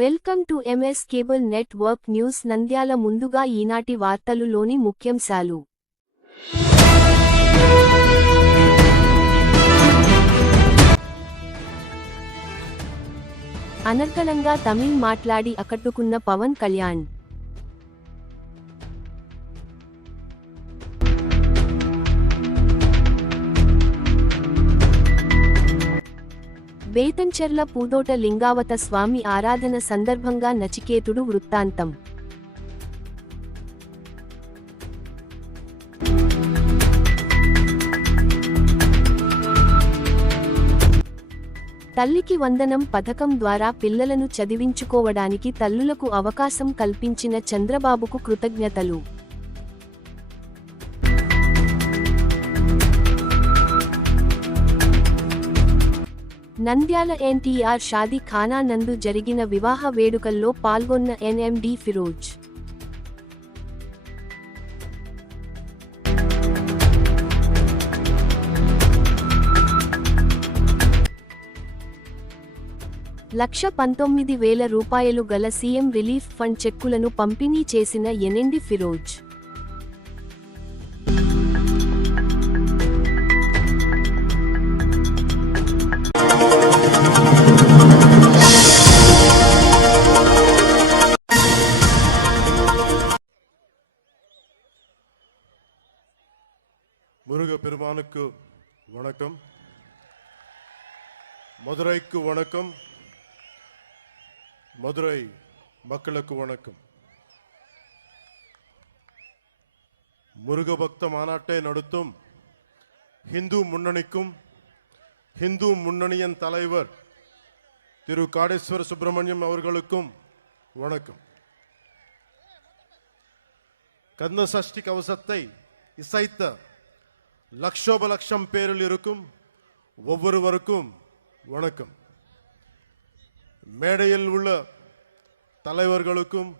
Welcome to MS cable network news Nandyal. ముందుగా ఈనాటి వార్తలులోని ముఖ్యాంశాలు. అనర్గళంగా తమిళ్ మాట్లాడి ఆకట్టుకున్న పవన్ కళ్యాణ్. బేతంచెర్ల పూదోట లింగావత స్వామి ఆరాధన సందర్భంగా నచికేతుడు వృత్తాంతం. తల్లికి వందనం పథకం ద్వారా పిల్లలను చదివించుకోవడానికి తల్లులకు అవకాశం కల్పించిన చంద్రబాబుకు కృతజ్ఞతలు. నంద్యాల ఎన్టీఆర్ షాదీ ఖానా నందు జరిగిన వివాహ వేడుకల్లో పాల్గొన్న ఎన్ఎండి ఫిరోజ్. ₹1,19,000 గల సీఎం రిలీఫ్ ఫండ్ చెక్కులను పంపిణీ చేసిన ఎన్ఎండి ఫిరోజ్. முருக பெருமானுக்கு வணக்கம். மதுரைக்கு வணக்கம். மதுரை மக்களுக்கு வணக்கம். முருக பக்த மாநாட்டை நடத்தும் ஹிந்து முன்னணிக்கும் ஹிந்து முன்னணியின் தலைவர் திரு காடேஸ்வர சுப்பிரமணியம் அவர்களுக்கும் வணக்கம். கந்த சஷ்டி கவசத்தை இசைத்த லட்சோபலட்சம் பேரில் இருக்கும் ஒவ்வொருவருக்கும் வணக்கம். மேடையில் உள்ள தலைவர்களுக்கும்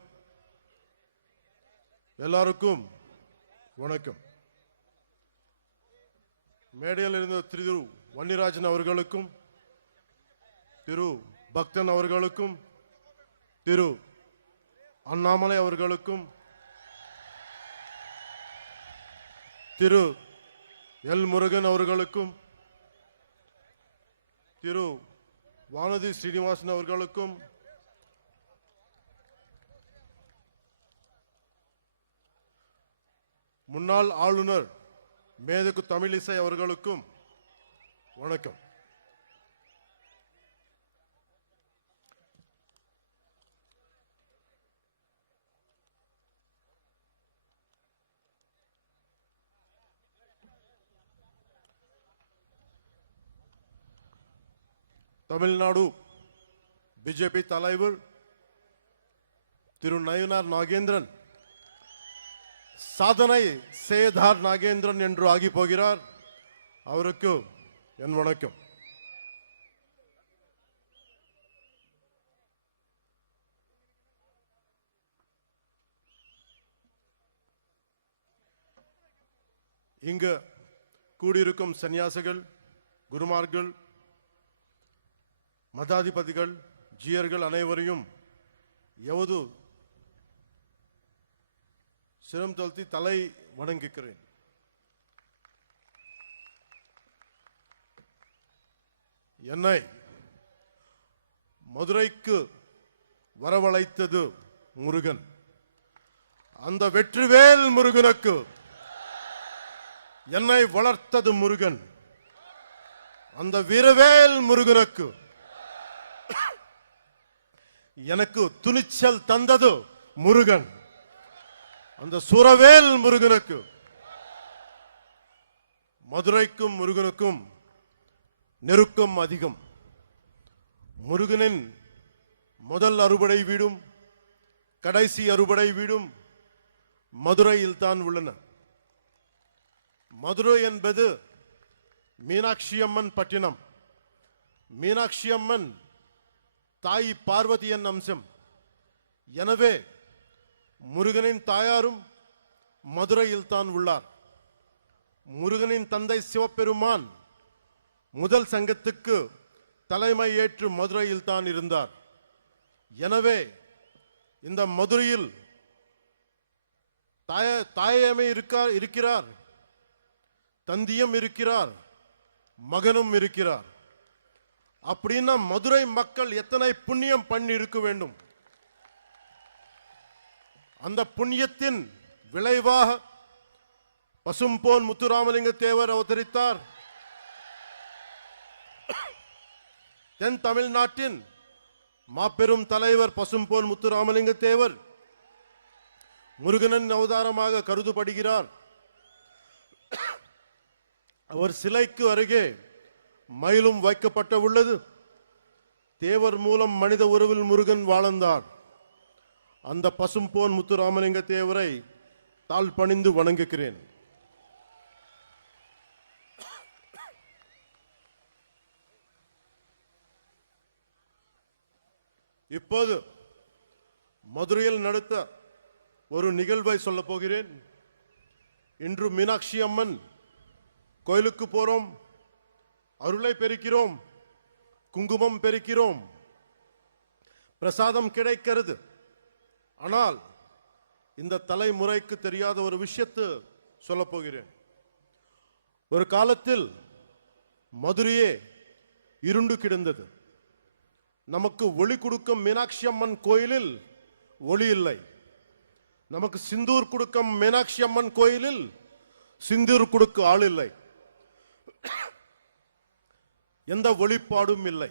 எல்லாருக்கும் வணக்கம். மேடையில் இருந்த திரு வன்னிராஜன் அவர்களுக்கும் திரு பக்தன் அவர்களுக்கும் திரு அண்ணாமலை அவர்களுக்கும் திரு எல் முருகன் அவர்களுக்கும் திரு வானதி ஸ்ரீனிவாசன் அவர்களுக்கும் முன்னாள் ஆளுநர் மேதகு தமிழிசை அவர்களுக்கும் வணக்கம். தமிழ்நாடு பிஜேபி தலைவர் திரு நயினார் நாகேந்திரன் சாதனை சேதார் நாகேந்திரன் என்று ஆகி போகிறார். அவருக்கு என் வணக்கம். இங்கு கூடியிருக்கும் சன்னியாசிகள், குருமார்கள், மதாதிபதிகள், ஜீயர்கள் அனைவரையும் எவது சிரம் தாழ்த்தி தலை வணங்குகிறேன். என்னை மதுரைக்கு வரவழைத்தது முருகன். அந்த வெற்றிவேல் முருகனுக்கு என்னை வளர்த்தது முருகன். அந்த வீரவேல் முருகனுக்கு எனக்கு துணிச்சல் தந்தது முருகன். அந்த சுரவேல் முருகனுக்கு, மதுரைக்கும் முருகனுக்கும் நெருக்கம் அதிகம். முருகனின் முதல் அறுபடை வீடும் கடைசி அறுபடை வீடும் மதுரையில் தான் உள்ளன. மதுரை என்பது மீனாட்சி அம்மன் பட்டினம். மீனாட்சி அம்மன் தாய் பார்வதியின் அம்சம். எனவே முருகனின் தாயாரும் மதுரையில் தான் உள்ளார். முருகனின் தந்தை சிவபெருமான் முதல் சங்கத்துக்கு தலைமை ஏற்று மதுரையில் தான் இருந்தார். எனவே இந்த மதுரையில் தாயமே இருக்கிறார், தந்தியம் இருக்கிறார், மகனும் இருக்கிறார். அப்படின்னா மதுரை மக்கள் எத்தனை புண்ணியம் பண்ணி இருக்க வேண்டும். அந்த புண்ணியத்தின் விளைவாக பசும்பொன் முத்துராமலிங்க தேவர் அவதரித்தார். தென் தமிழ்நாட்டின் மாபெரும் தலைவர் பசும்பொன் முத்துராமலிங்க தேவர் முருகனின் அவதாரமாக கருதப்படுகிறார். அவர் சிலைக்கு அருகே மயிலும் வைக்கப்பட்ட உள்ளது. தேவர் மூலம் மனித உறவில் முருகன் வாழ்ந்தார். அந்த பசும்பொன் முத்துராமலிங்க தேவரை தாழ் பணிந்து வணங்குகிறேன். இப்போது மதுரையில் நடத்த ஒரு நிகழ்வை சொல்ல போகிறேன். இன்று மீனாட்சி அம்மன் கோயிலுக்கு போறோம், அருளை பெருக்கிறோம், குங்குமம் பெருக்கிறோம், பிரசாதம் கிடைக்கிறது. ஆனால் இந்த தலைமுறைக்கு தெரியாத ஒரு விஷயத்தை சொல்ல போகிறேன். ஒரு காலத்தில் மதுரையே இருண்டு கிடந்தது. நமக்கு ஒளி கொடுக்கும் மீனாட்சி அம்மன் கோயிலில் ஒளி இல்லை. நமக்கு சிந்தூர் கொடுக்கும் மீனாட்சி அம்மன் கோயிலில் சிந்தூர் கொடுக்க ஆள் இல்லை. எந்த ஒளிப்பாடும் இல்லை.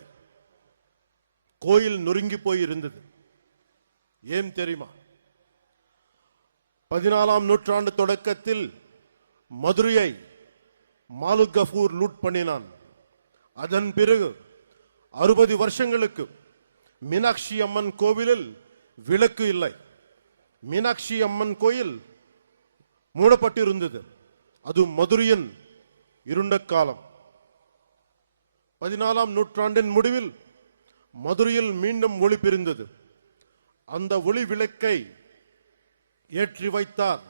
கோயில் நொறுங்கி போய் இருந்தது. ஏன் தெரியுமா? 14ஆம் நூற்றாண்டு தொடக்கத்தில் மதுரையை மாலிக் கஃபூர் லூட் பண்ணினான். அதன் பிறகு 60 வருஷங்களுக்கு மீனாட்சி அம்மன் கோவிலில் விளக்கு இல்லை. மீனாட்சி அம்மன் கோயில் மூடப்பட்டிருந்தது. அது மதுரையின் இருண்ட காலம். 14ஆம் நூற்றாண்டின் முடிவில் மதுரையில் மீண்டும் ஒளி பிரிந்தது. அந்த ஒளி விளக்கை ஏற்றி வைத்தார்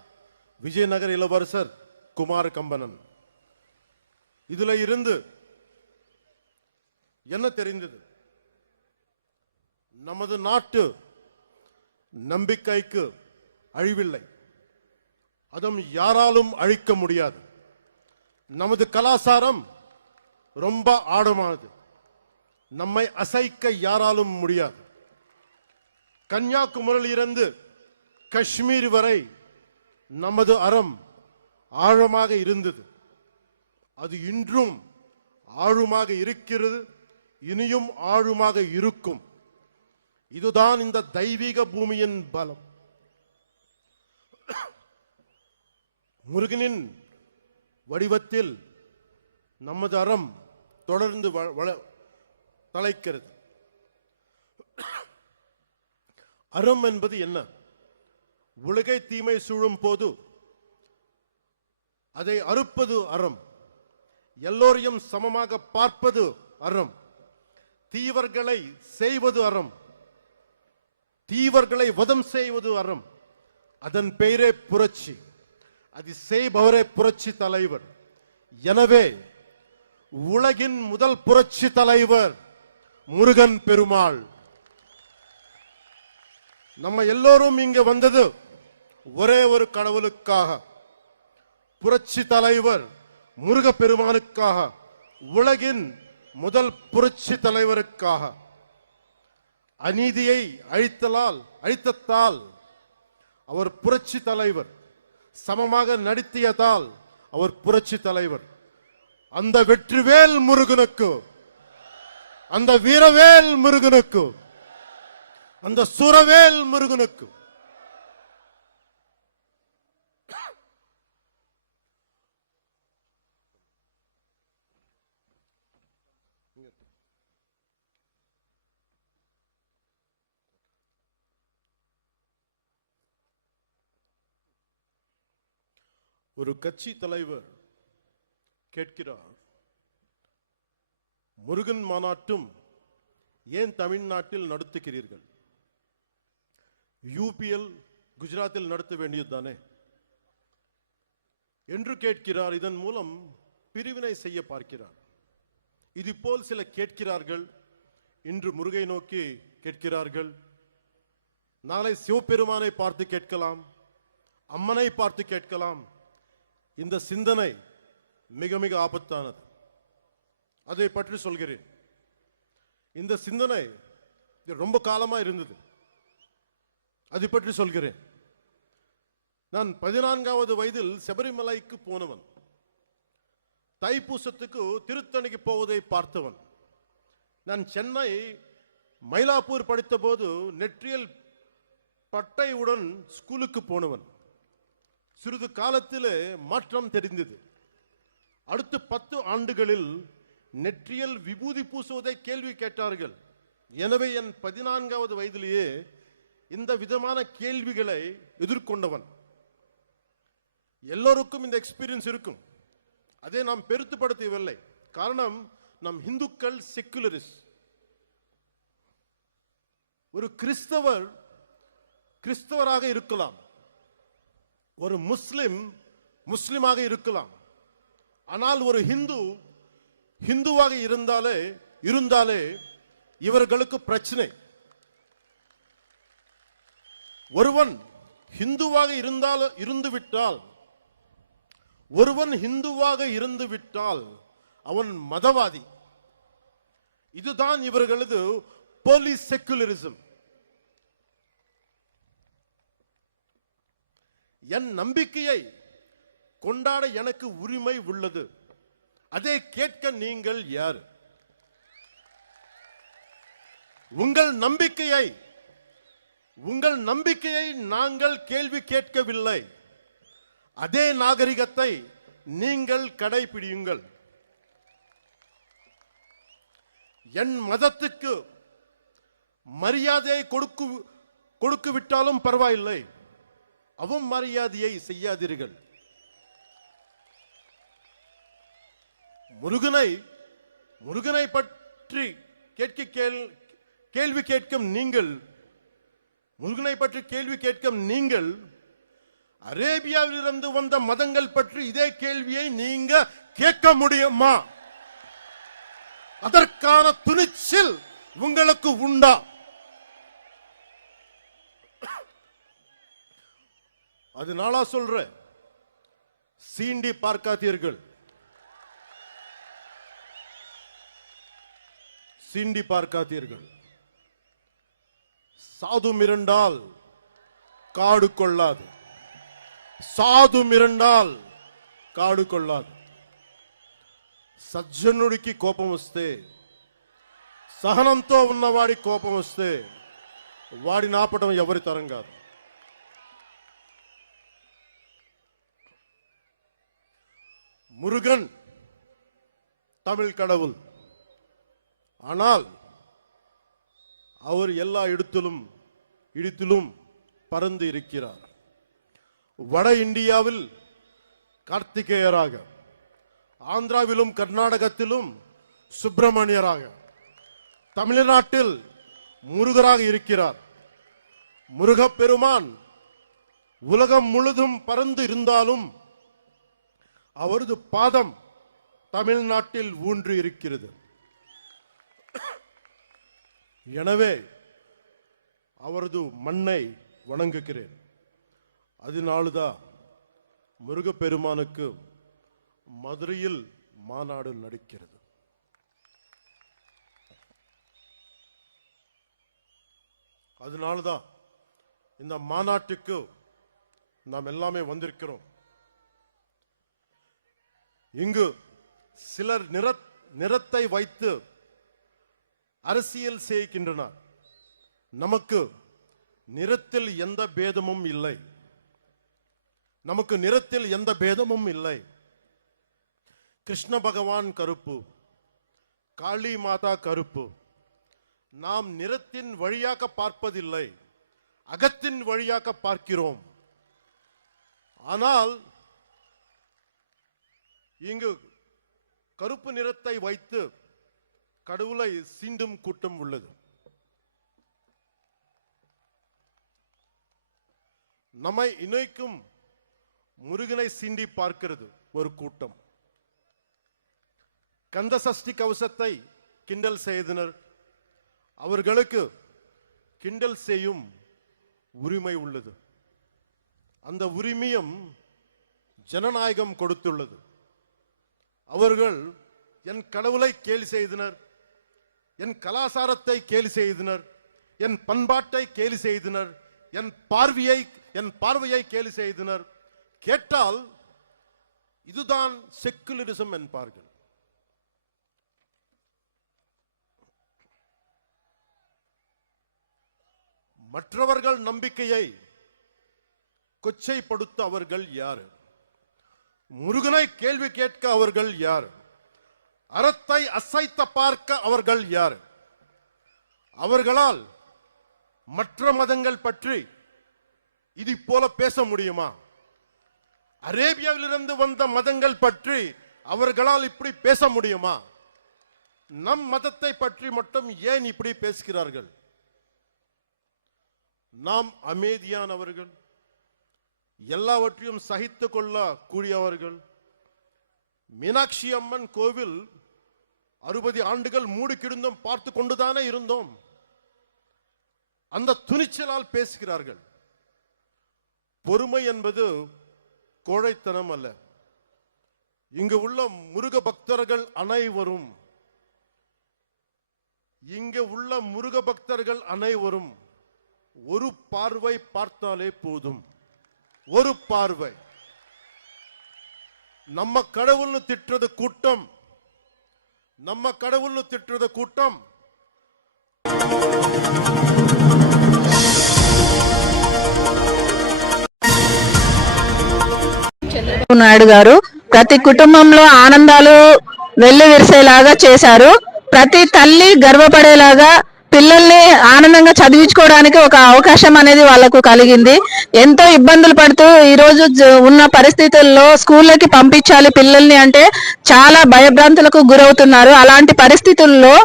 விஜயநகர இளவரசர் குமார கம்பனன். இதுல இருந்து என்ன தெரிந்தது? நமது நாட்டு நம்பிக்கைக்கு அழிவில்லை, அதுவும் யாராலும் அழிக்க முடியாது. நமது கலாச்சாரம் ரொம்ப ஆழமானது, நம்மை அசைக்க யாராலும் முடியாது. கன்னியாகுமரியில் இருந்து காஷ்மீர் வரை நமது அறம் ஆழமாக இருந்தது. அது இன்றும் ஆழமாக இருக்கிறது, இனியும் ஆழமாக இருக்கும். இதுதான் இந்த தெய்வீக பூமியின் பலம். முருகனின் வடிவத்தில் நமது அறம் தொடர்ந்து தலைக்கிறது. அறம் என்பது என்ன? உலகை தீமை சூழும் போது அதை அறுப்பது அறம். எல்லோரையும் சமமாக பார்ப்பது அறம். தீவர்களை செய்வது அறம். தீவர்களை வதம் செய்வது அறம். அதன் பெயரே புரட்சி. அது செய்பவரே புரட்சி தலைவர். எனவே உலகின் முதல் புரட்சி தலைவர் முருகன் பெருமாள். நம்ம எல்லோரும் இங்க வந்தது ஒரே ஒரு கடவுளுக்காக, புரட்சி தலைவர் முருக பெருமானுக்காக, உலகின் முதல் புரட்சி தலைவருக்காக. அநீதியை அழித்ததால் அவர் புரட்சி தலைவர். சமமாக நடத்தியதால் அவர் புரட்சி தலைவர். அந்த வெற்றிவேல் முருகனுக்கு, அந்த வீரவேல் முருகனுக்கு, அந்த சுரவேல் முருகனுக்கு. ஒரு கட்சி தலைவர் கேட்கிறார், முருகன் மாநாட்டும் ஏன் தமிழ்நாட்டில் நடத்துகிறீர்கள்? யூபிஎல் குஜராத்தில் நடத்த வேண்டியது தானே என்று கேட்கிறார். இதன் மூலம் பிரிவினை செய்ய பார்க்கிறார். இது போல் சில கேட்கிறார்கள். இன்று முருகை நோக்கி கேட்கிறார்கள், நாளை சிவபெருமானை பார்த்து கேட்கலாம், அம்மனை பார்த்து கேட்கலாம். இந்த சிந்தனை மிக மிக ஆபத்தானது. அதை பற்றி சொல்கிறேன். இந்த சிந்தனை ரொம்ப காலமா இருந்தது. அதை பற்றி சொல்கிறேன். நான் 14வது வயதில் சபரிமலைக்கு போனவன். தைப்பூசத்துக்கு திருத்தணிக்கு போவதை பார்த்தவன். நான் சென்னை மயிலாப்பூர் படித்த போது நெற்றியல் பட்டையுடன் ஸ்கூலுக்கு போனவன். சிறிது காலத்தில் மாற்றம் தெரிந்தது. அடுத்த 10 ஆண்டுகளில் நெற்றியல் விபூதி பூசுவதை கேள்வி கேட்டார்கள். எனவே என் 14வது வயதிலேயே இந்த விதமான கேள்விகளை எதிர்கொண்டவன். எல்லோருக்கும் இந்த எக்ஸ்பீரியன்ஸ் இருக்கும். அதை நாம் பெருத்துப்படுத்தவில்லை. காரணம், நம் இந்துக்கள் செக்குலரிஸ்ட். ஒரு கிறிஸ்தவராக இருக்கலாம், ஒரு முஸ்லிமாக இருக்கலாம். ஆனால் ஒரு ஹிந்துவாக இருந்தாலே இவர்களுக்கு பிரச்சனை. ஒருவன் ஹிந்துவாக இருந்துவிட்டால் அவன் மதவாதி. இதுதான் இவர்களது போலி செக்குலரிசம். என் நம்பிக்கையை கொண்டாட எனக்கு உரிமை உள்ளது. அதை கேட்க நீங்கள் யார்? உங்கள் நம்பிக்கையை நாங்கள் கேள்வி கேட்கவில்லை. அதே நாகரிகத்தை நீங்கள் கடைபிடியுங்கள். என் மதத்துக்கு மரியாதையை கொடுக்கு விட்டாலும் பரவாயில்லை, அவமரியாதையை செய்யாதீர்கள். முருகனை பற்றி கேள்வி கேட்கும் நீங்கள் அரேபியாவில் இருந்து வந்த மதங்கள் பற்றி இதே கேள்வியை நீங்க கேட்க முடியுமா? அதற்கான துணிச்சல் உங்களுக்கு உண்டா? அதனால சொல்ற, சீண்டி பார்க்காதீர்கள். சாது மிரண்டால் காடு கொள்ளாது. సజ్జనుడికి కోపం వస్తే, సహనంతో ఉన్నవాడి కోపం వస్తే వాడి నాపటం ఎవరి తరం కాదు. முருகன் தமிழ் கடவுள். ஆனால் அவர் எல்லா இடத்திலும் பறந்து இருக்கிறார். வட இந்தியாவில் கார்த்திகேயராக, ஆந்திராவிலும் கர்நாடகத்திலும் சுப்பிரமணியராக, தமிழ்நாட்டில் முருகராக இருக்கிறார். முருகப்பெருமான் உலகம் முழுதும் பறந்து இருந்தாலும் அவரது பாதம் தமிழ்நாட்டில் ஊன்றி இருக்கிறது. எனவே அவரது மண்ணை வணங்குகிறேன். அதனால்தான் முருகப்பெருமானுக்கு மதுரையில் மாநாடு நடக்கிறது. அதனால்தான் இந்த மாநாட்டுக்கு நாம் எல்லாமே வந்திருக்கிறோம். இங்கு சிலர் நிறத்தை வைத்து அரசியல் செய்கின்றனர். நமக்கு நிறத்தில் எந்த பேதமும் இல்லை. கிருஷ்ண பகவான் கருப்பு, காளி மாதா கருப்பு. நாம் நிறத்தின் வழியாக பார்ப்பதில்லை, அகத்தின் வழியாக பார்க்கிறோம். ஆனால் இங்கு கருப்பு நிறத்தை வைத்து கடவுளை சீண்டும் கூட்டம் உள்ளது. நம்மை இணைக்கும் முருகனை சீண்டி பார்க்கிறது ஒரு கூட்டம். கந்த சஷ்டி கவசத்தை கிண்டல் செய்தனர். அவர்களுக்கு கிண்டல் செய்யும் உரிமை உள்ளது. அந்த உரிமையும் ஜனநாயகம் கொடுத்துள்ளது. அவர்கள் என் கடவுளை கேலி செய்தனர், என் கலாச்சாரத்தை கேலி செய்தனர், என் பண்பாட்டை கேலி செய்தனர், என் பார்வையை கேலி செய்தனர். கேட்டால் இதுதான் செக்குலரிசம் என்பார்கள். மற்றவர்கள் நம்பிக்கையை கொச்சைப்படுத்த அவர்கள் யார்? முருகனை கேள்வி கேட்க அவர்கள் யார்? அறத்தை அசைத்த பார்க்க அவர்கள் யார்? அவர்களால் மற்ற மதங்கள் பற்றி இது போல பேச முடியுமா? அரேபியாவிலிருந்து வந்த மதங்கள் பற்றி அவர்களால் இப்படி பேச முடியுமா? நம் மதத்தை பற்றி மட்டும் ஏன் இப்படி பேசுகிறார்கள்? நாம் அமைதியானவர்கள், எல்லாவற்றையும் சகித்துக் கொள்ள கூடியவர்கள். மீனாட்சி அம்மன் கோவில் 60 ஆண்டுகள் மூடி கிடந்தும் பார்த்து கொண்டுதானே இருந்தோம். அந்த துணிச்சலால் பேசுகிறார்கள். பொறுமை என்பது கோழைத்தனம் அல்ல. இங்கு உள்ள முருக பக்தர்கள் அனைவரும் ஒரு பார்வை பார்த்தாலே போதும். ஒரு பார்வை. நம்ம கடவுள்னு திட்டுறது கூட்டம் చంద్రబాబు నాయుడు గారు ప్రతి కుటుంబంలో ఆనందాలు వెల్లివిరిసేలాగా చేశారు. ప్రతి తల్లి గర్వపడేలాగా పిల్లల్ని ఆనందంగా చదివించుకోవడానికి ఒక అవకాశం అనేది వాళ్ళకు కలిగింది. ఎంతో ఇబ్బందులు పడుతూ ఈ రోజు ఉన్న పరిస్థితుల్లో స్కూళ్ళకి పంపించాలి పిల్లల్ని అంటే చాలా భయభ్రాంతులకు గురవుతున్నారు. అలాంటి పరిస్థితుల్లో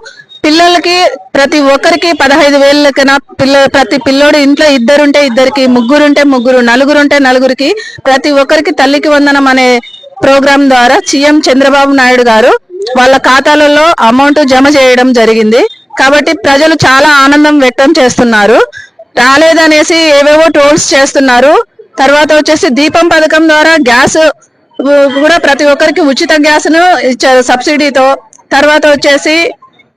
పిల్లలకి ప్రతి ఒక్కరికి 15,000 ప్రతి పిల్లోడు ఇంట్లో ఇద్దరుంటే ఇద్దరికి, ముగ్గురుంటే ముగ్గురు, నలుగురుంటే నలుగురికి ప్రతి ఒక్కరికి తల్లికి వందనం అనే ప్రోగ్రాం ద్వారా సీఎం చంద్రబాబు నాయుడు గారు వాళ్ళ ఖాతాలలో అమౌంట్ జమ చేయడం జరిగింది. కాబట్టి ప్రజలు చాలా ఆనందం వ్యక్తం చేస్తున్నారు. రాలేదనేసి ఏవేవో ట్రోల్స్ చేస్తున్నారు. తర్వాత వచ్చేసి దీపం పథకం ద్వారా గ్యాస్ కూడా ప్రతి ఒక్కరికి ఉచిత గ్యాస్ను ఇచ్చారు సబ్సిడీతో. తర్వాత వచ్చేసి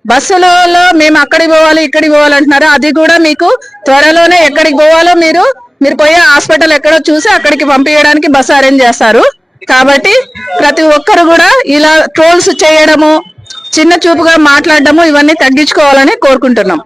బస్సులలో మేము అక్కడికి పోవాలి ఇక్కడికి పోవాలి అంటున్నారు. అది కూడా మీకు త్వరలోనే ఎక్కడికి పోవాలో మీరు పోయే హాస్పిటల్ ఎక్కడో చూసి అక్కడికి పంపించడానికి బస్సు అరేంజ్ చేస్తారు. కాబట్టి ప్రతి ఒక్కరు కూడా ఇలా ట్రోల్స్ చేయడము, చిన్న చూపుగా మాట్లాడడము ఇవన్నీ తగ్గించుకోవాలని కోరుకుంటున్నాం.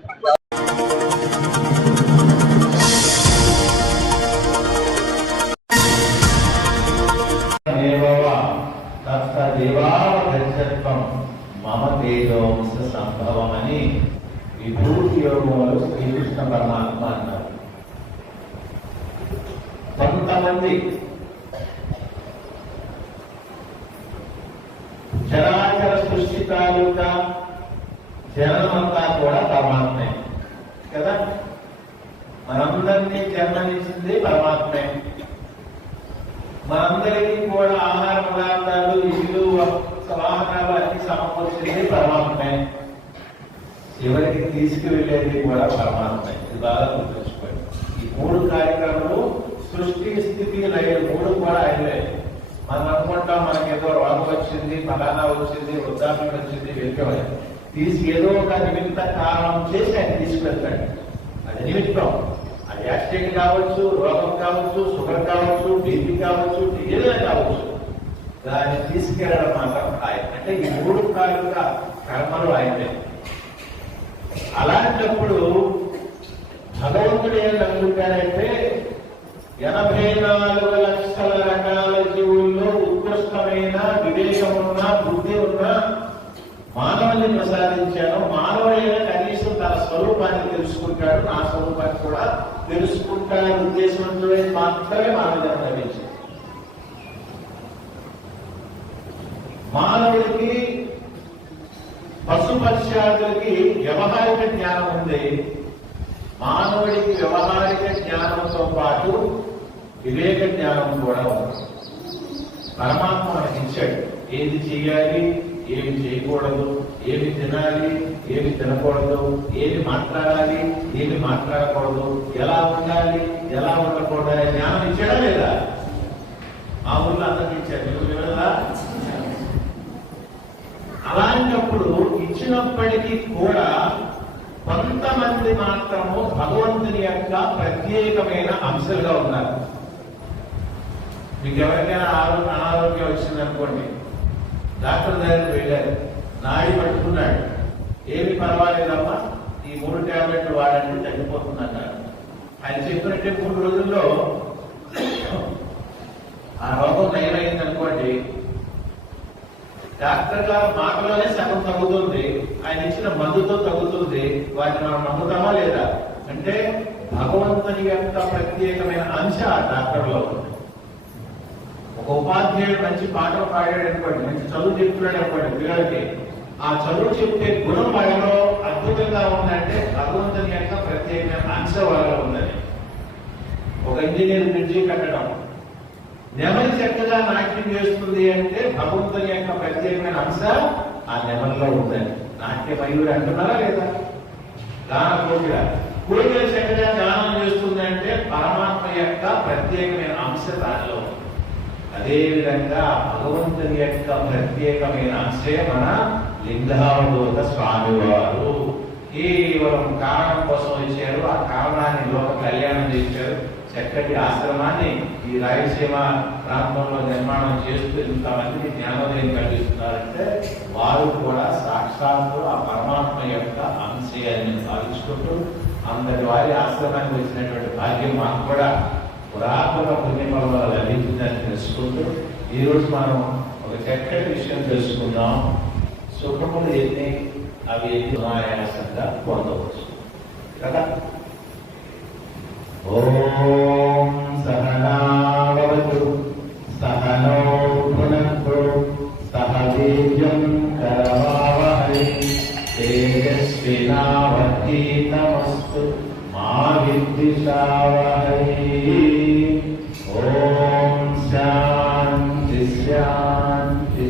సంభవమని విభూతి యోగంలో శ్రీకృష్ణ పరమాత్మ అన్నారు. కొంతమంది చరాచర సృష్టి తాలూకా జనమంతా కూడా పరమాత్మే కదా. మనందరినీ జన్మనిచ్చింది పరమాత్మే. మనందరికీ కూడా ఆహార పదార్థాలు, ఇల్లు, వాహనాలు అన్ని సమకూర్చింది పరమాత్మే. ఎవరికి తీసుకువెళ్ళేది కూడా పరమాత్మే. ఇది బాగా గుర్తుంచుకోండి. ఈ 3 కార్యక్రమాలు సృష్టి, స్థితి, లయం 3 కూడా ఆయనే. మనం అనుకుంటాం మనకేదో రోగం వచ్చింది, ఫలానా వచ్చింది, వృద్ధాప్యం వచ్చింది, వెళ్ళిపోయి ఏదో ఒక నిమిత్త కారణం చేసి ఆయన తీసుకెళ్తాడు. అది నిమిత్తం. అది యాక్సిడెంట్ కావచ్చు, రోగం కావచ్చు, షుగర్ కావచ్చు, బీపీ కావచ్చు, ఏదైనా కావచ్చు, దాన్ని తీసుకెళ్లడం మాత్రం ఆయన. అంటే ఈ 3 కర్మలు ఆయనే. అలాంటప్పుడు భగవంతుడు ఏం నమ్ముతారంటే 84 లక్షల రకాల జీవుల్లో ఉత్కృష్టమైన వివేకమున్న, బుద్ధి ఉన్న మానవుల్ని ప్రసాదించాను. మానవుడైన కనీసం తన స్వరూపాన్ని తెలుసుకుంటాడు, నా స్వరూపాన్ని కూడా తెలుసుకుంటాడనే ఉద్దేశంతో మాత్రమే మానవ జన్మ లభించింది. మానవుడికి, పశుపక్ష్యాదులకి వ్యవహారిక జ్ఞానం ఉంది. మానవుడికి వ్యవహారిక జ్ఞానంతో పాటు వివేక జ్ఞానం కూడా ఉంది. పరమాత్మ మనకి ఇచ్చాడు. ఏది చేయాలి, ఏమి చేయకూడదు, ఏమి తినాలి, ఏమి తినకూడదు, ఏమి మాట్లాడాలి, ఏమి మాట్లాడకూడదు, ఎలా ఉండాలి, ఎలా ఉండకూడదు అనే జ్ఞానం ఇచ్చాడా లేదా? ఆ ఊళ్ళో అందరికి ఇచ్చారు కదా. అలాంటప్పుడు ఇచ్చినప్పటికీ కూడా కొంతమంది మాత్రము భగవంతుని యొక్క ప్రత్యేకమైన అంశాలుగా ఉన్నారు. మీకు ఎవరికైనా అనారోగ్యం వచ్చిందనుకోండి, డాక్టర్ దగ్గరికి వెళ్ళారు, నాడి పట్టుకున్నాడు, ఏమి పర్వాలేదమ్మా, ఈ 3 టాబ్లెట్లు వాడండి తగ్గిపోతుందన్నారు. ఆయన చెప్పినట్టే 3 రోజుల్లో ఆ రోగం నయమైంది అనుకోండి, డాక్టర్ గారు మాటలోనే సగం తగ్గుతుంది, ఆయన ఇచ్చిన మందుతో తగ్గుతుంది. వాటిని మనం నమ్ముతామా లేదా? అంటే భగవంతుని యొక్క ప్రత్యేకమైన అంశ ఆ డాక్టర్లో ఉంది. ఒక ఉపాధ్యాయుడు మంచి పాటలు పాడాడు అనుకోండి, మంచి చదువు చెప్తున్నాడు అనుకోండి పిల్లలకి, ఆ చదువు చెప్పే గుణం వాళ్ళలో అద్భుతంగా ఉందంటే భగవంతుని యొక్క ప్రత్యేకమైన అంశ వాళ్ళలో ఉందని. ఒక ఇంజనీర్ బ్రిడ్జి కట్టడం, నెమలి చక్కగా నాట్యం చేస్తుంది అంటే భగవంతుని యొక్క ప్రత్యేకమైన అంశ ఆ నెమలిలో ఉందని. నాట్య మయూరి అంటున్నారా లేదా? గాన కోకిల చక్కగా గానం చేస్తుంది అంటే పరమాత్మ యొక్క ప్రత్యేకమైన అంశ దానిలో ఉంది. అదేవిధంగా భగవంతుని యొక్క ప్రత్యేకమైన అంశే మన లింగావధూత స్వామి వారు. కేవలం కారణం కోసం వచ్చారు, ఆ కారణాన్ని లోక కళ్యాణం చేశారు. చక్కటి ఆశ్రమాన్ని ఈ రాయలసీమ ప్రాంతంలో నిర్మాణం చేస్తూ ఇంతమందికి జ్ఞానోదయం కలిగిస్తున్నారంటే వారు కూడా సాక్షాత్తు ఆ పరమాత్మ యొక్క అంశయాన్ని భావించుకుంటూ అందరి వారి ఆశ్రమానికి వచ్చినటువంటి భాగ్యం మాకు కూడా పురాతన పుణ్యమల లభించిందని తెలుసుకుంటూ ఈరోజు మనం ఒక చక్కటి విషయం తెలుసుకుందాం. సుఖములు ఎన్ని, అవి ఎన్ని సునాయాసంగా పొందవచ్చు కదా. ఓం సహనావతు సహనో భునక్తు సహ వీర్యం కరవావహై తేజస్వినావధీతమస్తు మా విద్విషావహై. ఓం శాంతి శాంతి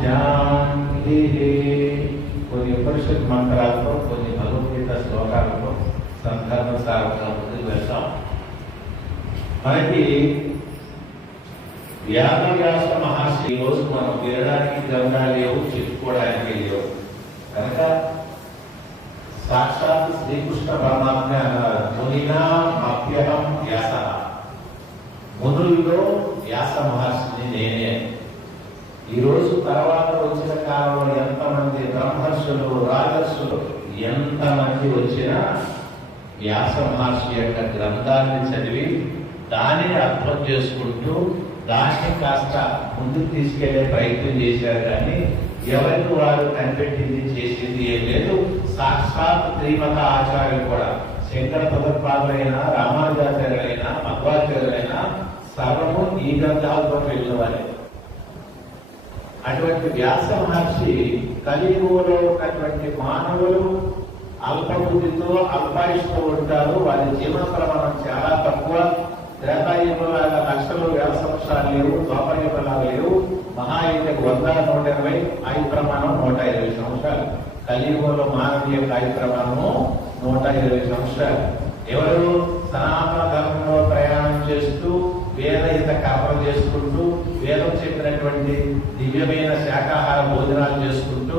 శాంతి. కొన్ని ఉపనిషత్ మంత్రాలతో, కొన్ని భగవద్గీత శ్లోకాలతో సందర్భసారంగా ముందుకు వెళ్తాం. మనకి వ్యాస మహర్షి రోజు మనం వినడానికి గ్రంథాలు లేవు, చెప్పుకోవడానికి లేవు కనుక సాక్షాత్ శ్రీకృష్ణ పరమాత్మ అన్నారు, మునినా మప్యహం వ్యాస, మునుల్లో వ్యాస మహర్షిని నేనే. ఈరోజు తర్వాత వచ్చిన కాలంలో ఎంతమంది బ్రహ్మర్షులు, రాజర్షులు ఎంతమంది వచ్చినా వ్యాస మహర్షి యొక్క గ్రంథాన్ని చదివి దానిని అర్థం చేసుకుంటూ దాన్ని కాస్త ముందుకు తీసుకెళ్లే ప్రయత్నం చేశారు. కానీ ఎవరికి వారు కనిపెట్టింది చేసింది ఏం లేదు. సాక్షాత్ శ్రీమత ఆచార్యులు కూడా, శంకర భగవత్పాదులైనా, రామానుజాచార్యులైనా, మధ్వాచార్యులైనా సర్వము ఈ గ్రంథాలతో వెళ్ళిన వారే. అటువంటి వ్యాస మహర్షి కలియుగంలో ఉన్నటువంటి మానవులు అల్పబుద్ధితో, అల్పాయుష్తో ఉంటారు. వారి జీవన ప్రమాణం చాలా తక్కువ. త్రేతాయుగంలాగా లక్షలు వేల సంవత్సరాలు లేవు, ద్వాపరయుగంలాగా లేవు. మహాయుగకు 100, 120, ఆయుధ ప్రమాణం 120 సంవత్సరాలు. కలియుగంలో మానవుడి యొక్క ఆయుధ ప్రమాణము 120 సంవత్సరాలు. ఎవరు సనాతన ధర్మంలో ప్రయాణం చేస్తూ వేదహిత కర్మలు చేసుకుంటూ వేదం చెప్పినటువంటి దివ్యమైన శాకాహార భోజనాలు చేసుకుంటూ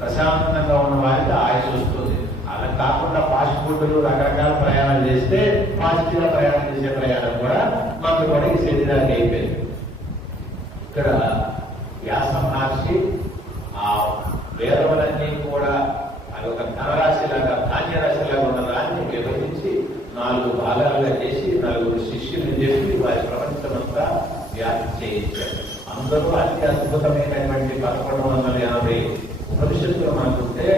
ప్రశాంతంగా ఉన్న వారికి ఆయుష్ వస్తుంది. అలా కాకుండా ఫాస్ట్ ఫుడ్లు రకరకాల ప్రయాణాలు చేస్తే ఫాస్ట్ గా ప్రయాణం చేసే ప్రయాణం కూడా మనకు కూడా ఈ శరీరానికి అయిపోయింది. ఇక్కడ వ్యాస మహర్షి ఆ వేదములన్నీ కూడా అది ఒక ధనరాశిలాగా, ధాన్యరాశిలాగా ఉన్న దాన్ని విభజించి 4 భాగాలుగా చేసి 4 శిష్యులు చెప్పి వారి ప్రపంచమంతా వ్యాప్తి చేయించారు. అందరూ అతి అద్భుతమైనటువంటి 1180 ఉపనిషత్తులు మనకుంటే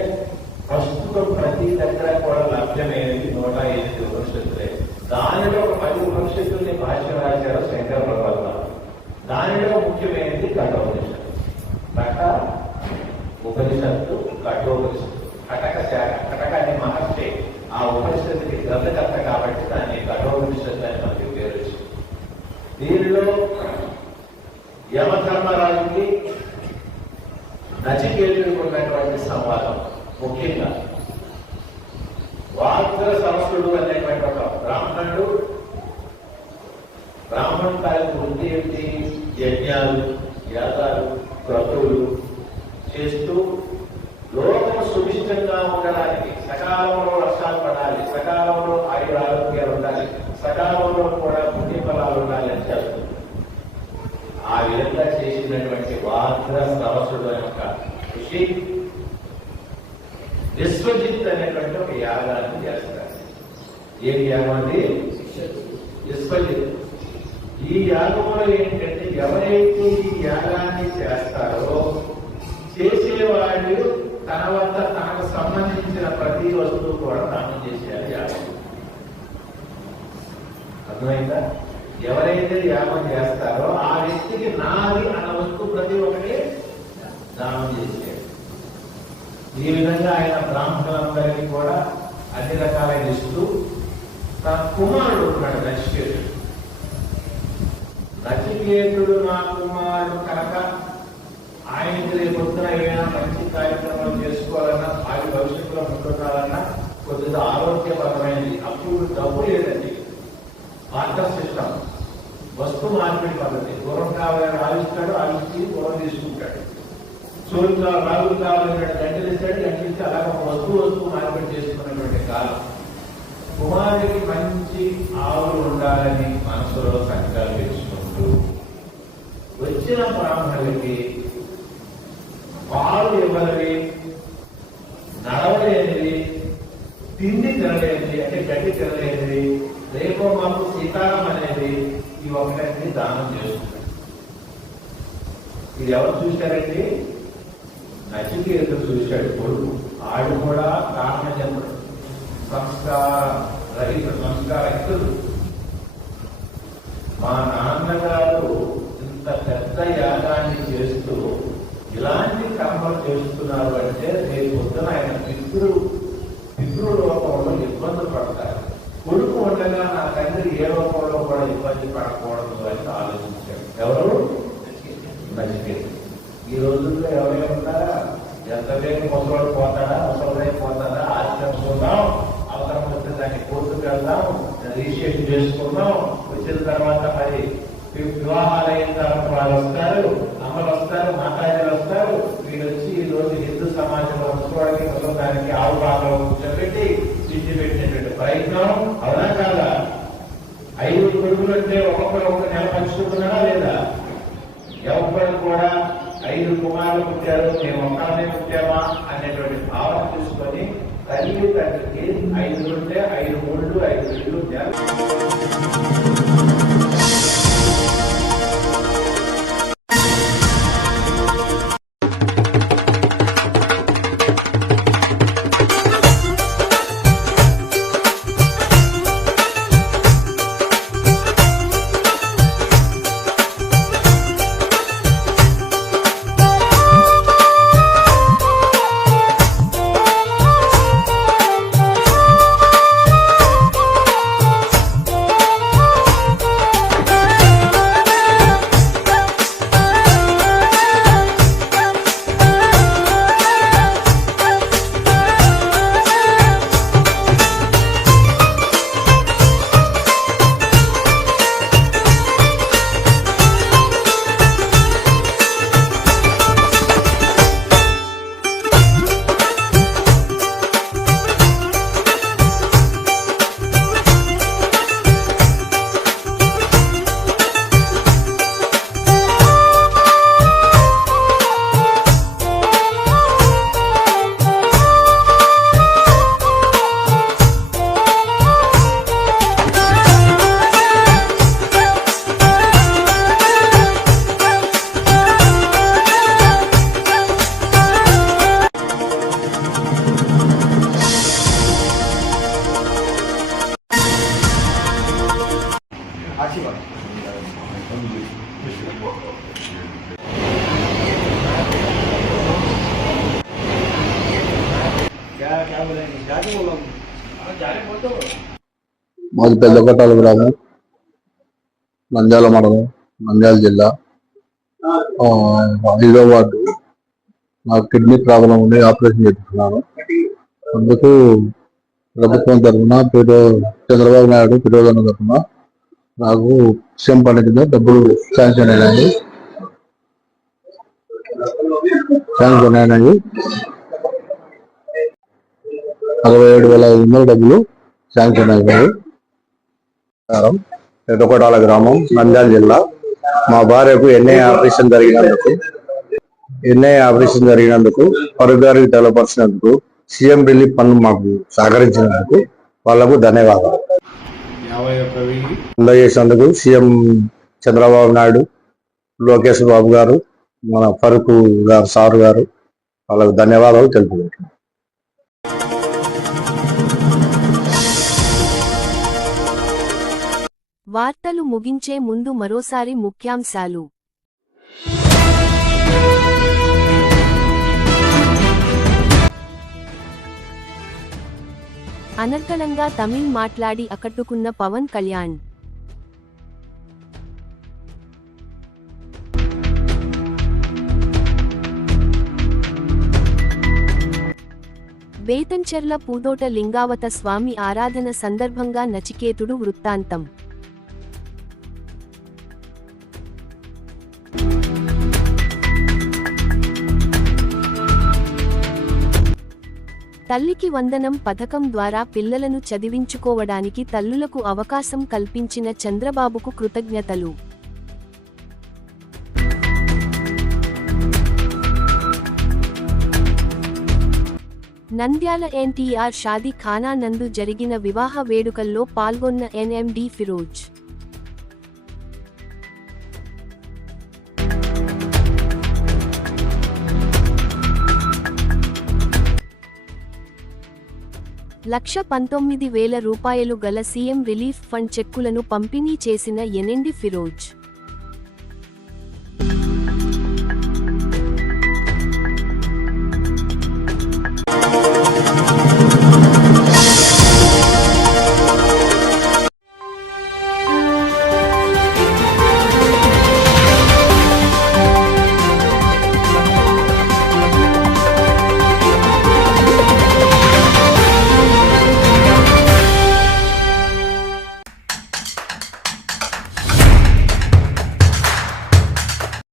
ప్రస్తుతం ప్రతి దగ్గర కూడా లభ్యమైనది 108 ఉపనిషత్తులే. దానిలో 10 ఉపనిషత్తుల్ని భాష్యం రాశారు శంకర భగవత్పాదులు. దానిలో ముఖ్యమైనది కఠోపనిషత్తు. కఠ ఉపనిషత్తు, కఠోపనిషత్తు. కటక శాఖ, కటక అనే మహర్షి ఆ ఉపనిషత్తుకి గ్రంథకర్త కాబట్టి దాన్ని కఠోపనిషత్తు అని మనకి పేరు వచ్చింది. దీనిలో యమధర్మరాజుకి నచికేతుడికి ఉన్నటువంటి సంవాదం ముఖ్యంగా వాగ్ర సమసుడు అనేటువంటి ఒక బ్రాహ్మణుడు తాలూకు వృత్తి ఏమిటి? యజ్ఞాలు, యాగాలు, క్రతువులు చేస్తూ లోకం సుభిష్టంగా ఉండడానికి, సకాలంలో వర్షాలు పడాలి, సకాలంలో ఆయుర ఆరోగ్యాలు ఉండాలి, సకాలంలో కూడా పుణ్యఫలాలు ఉండాలి అని చేస్తుంది. ఆ విధంగా చేసినటువంటి వాగ్ర సమసుడు అనే ఒక ఋషి విశ్వజిత్ అనేటువంటి ఒక యాగాన్ని చేస్తారు. ఏం యాగం అండి? విశ్వజిత్. ఈ యాగంలో ఏంటంటే ఎవరైతే ఈ యాగాన్ని చేస్తారో చేసేవాళ్ళు తన వద్ద తనకు సంబంధించిన ప్రతి వస్తువు కూడా దానం చేసేయాలి. యాగం అర్థమైందా? ఎవరైతే యాగం చేస్తారో ఆ వ్యక్తికి నాది అన్న వస్తువు ప్రతి ఒక్కటి దానం చేసేయాలి. ఈ విధంగా ఆయన బ్రాహ్మణులందరికీ కూడా అన్ని రకాలైన ఇస్తూ తన కుమారుడు ఉన్నాడు నచికేతుడు. నచికేతుడు నా కుమారుడు కనుక ఆయనకి రేపు పొద్దున ఏమైనా మంచి కార్యక్రమాలు చేసుకోవాలన్నా, ఆయన భవిష్యత్తులో ఉంటున్నారన్నా కొద్దిగా ఆరోగ్యపరమైనది. అప్పుడు డబ్బు లేదండి, మార్కెట్ సిస్టమ్, వస్తు మార్పిడి పద్ధతి. దూరం కావాలని ఆలోచిస్తాడు, ఆలోచించి దూరం తీసుకుంటాడు. సూర్యుడు రాగులు కావాలని గంటలిస్తాడు, గంటలిస్తే అలాగ వస్తువు మార్పిడి చేసుకున్నటువంటి కాలం. కుమారుడికి మంచి ఆవులు ఉండాలని మనసులో సంకల్పం చేసుకుంటూ వచ్చిన బ్రాహ్మణులకి పాలు ఇవ్వలేవి, నడవలేనిది, తిండి తినలేనిది, అంటే గడ్డి తినలేనిది, రేపో మాకు సీతారాం అనేది ఈ ఒకటి దానం చేస్తున్నారు. ఇది ఎవరు చూశారండి? నచికేతుడు చూశాడు, కొడుకు. ఆడు కూడా కారణజన్ముడు, సంస్కారహితుడు. మా నాన్నగారు ఇంత పెద్ద యాగాన్ని చేస్తూ ఇలాంటి కర్మలు చేస్తున్నారు అంటే రేపు పొద్దున ఆయన పితృలోకంలో ఇబ్బందులు పడతారు. కొడుకు ఉండగా నా తండ్రి ఏ లోకంలో కూడా ఇబ్బంది పడకూడదు అని ఆలోచించాడు. ఎవరు? నచికేతుడు. ఈ రోజుల్లో ఎవరైనా ఉంటారా? ఎంత వేగం ముసలోడు పోతాడా, ముసలిదే పోతాడా, ఆశ్రమిస్తున్నాం, అవసరం వస్తే దాన్ని కోర్టుకు వెళ్దాం, రిజిస్ట్రేషన్ చేసుకున్నాం, వచ్చిన తర్వాత మరి వివాహాలు అయిన తర్వాత వాళ్ళు వస్తారు, అమ్మలు వస్తారు, మాతాజీలు వస్తారు. వీళ్ళు వచ్చి ఈ రోజు హిందూ సమాజంలో ముసలివాడికి ముసలిదానికి ఆవు భాగంలో కూర్చోబెట్టి చిట్టి పెట్టినటువంటి ప్రయత్నం అవునా కాదా? 5 కొడుకులు అంటే ఒక్కొక్కరు ఒక నెల పంచుకుంటున్నారా లేదా? ఎవరు కూడా 5 కుమారులు పుట్టారు, మేము ఒక్కనే పుట్టామా అనేటువంటి భావన తీసుకొని తల్లి తండ్రికి 5 ఉంటే 5 మూళ్ళు 5 ఇళ్ళు మాది పెద్దకొట్టాల గ్రామం, నంద్యాల మండలం, నంద్యాల జిల్లా, 5వ వార్డు. నాకు కిడ్నీ ప్రాబ్లం ఉండి ఆపరేషన్ చేస్తున్నాను. అందుకు ప్రభుత్వం తరఫున చంద్రబాబు నాయుడు పిరోజన తరఫున నాకు సీఎం ఫండ్ కింద డబ్బులు శాంక్షన్ అయినాయి. 67,500 డబ్బులు శాంక్షన్ అయినాయి. పెద్దకోటాల గ్రామం, నంద్యాల జిల్లా. మా భార్యకు ఎన్ఐ ఆపరేషన్ జరిగినందుకు పరుగారికి తెలపరిచినందుకు సీఎం రిలీఫ్ ఫండ్ మాకు సహకరించినందుకు వాళ్లకు ధన్యవాదాలు అందజేసినందుకు సీఎం చంద్రబాబు నాయుడు, లోకేష్ బాబు గారు, మన ఫరూక్ గారు సార్ గారు వాళ్ళకు ధన్యవాదాలు తెలుపుకుంటున్నాను. వార్తలు ముగించే ముందు మరోసారి ముఖ్యాంశాలు. అనర్గళంగా తమిళ్ మాట్లాడి అకట్టుకున్న పవన్ కళ్యాణ్. బేతంచెర్ల పూదోట లింగావత స్వామి ఆరాధన సందర్భంగా నచికేతుడు వృత్తాంతం. తల్లికి వందనం పథకం ద్వారా పిల్లలను చదివించుకోవడానికి తల్లులకు అవకాశం కల్పించిన చంద్రబాబుకు కృతజ్ఞతలు. నంద్యాల ఎన్టీఆర్ షాదీ ఖానా నందు జరిగిన వివాహ వేడుకల్లో పాల్గొన్న ఎన్ఎండి ఫిరోజ్. ₹1,19,000 గల సీఎం రిలీఫ్ ఫండ్ చెక్కులను పంపిణీ చేసిన ఎన్ఎండి ఫిరోజ్.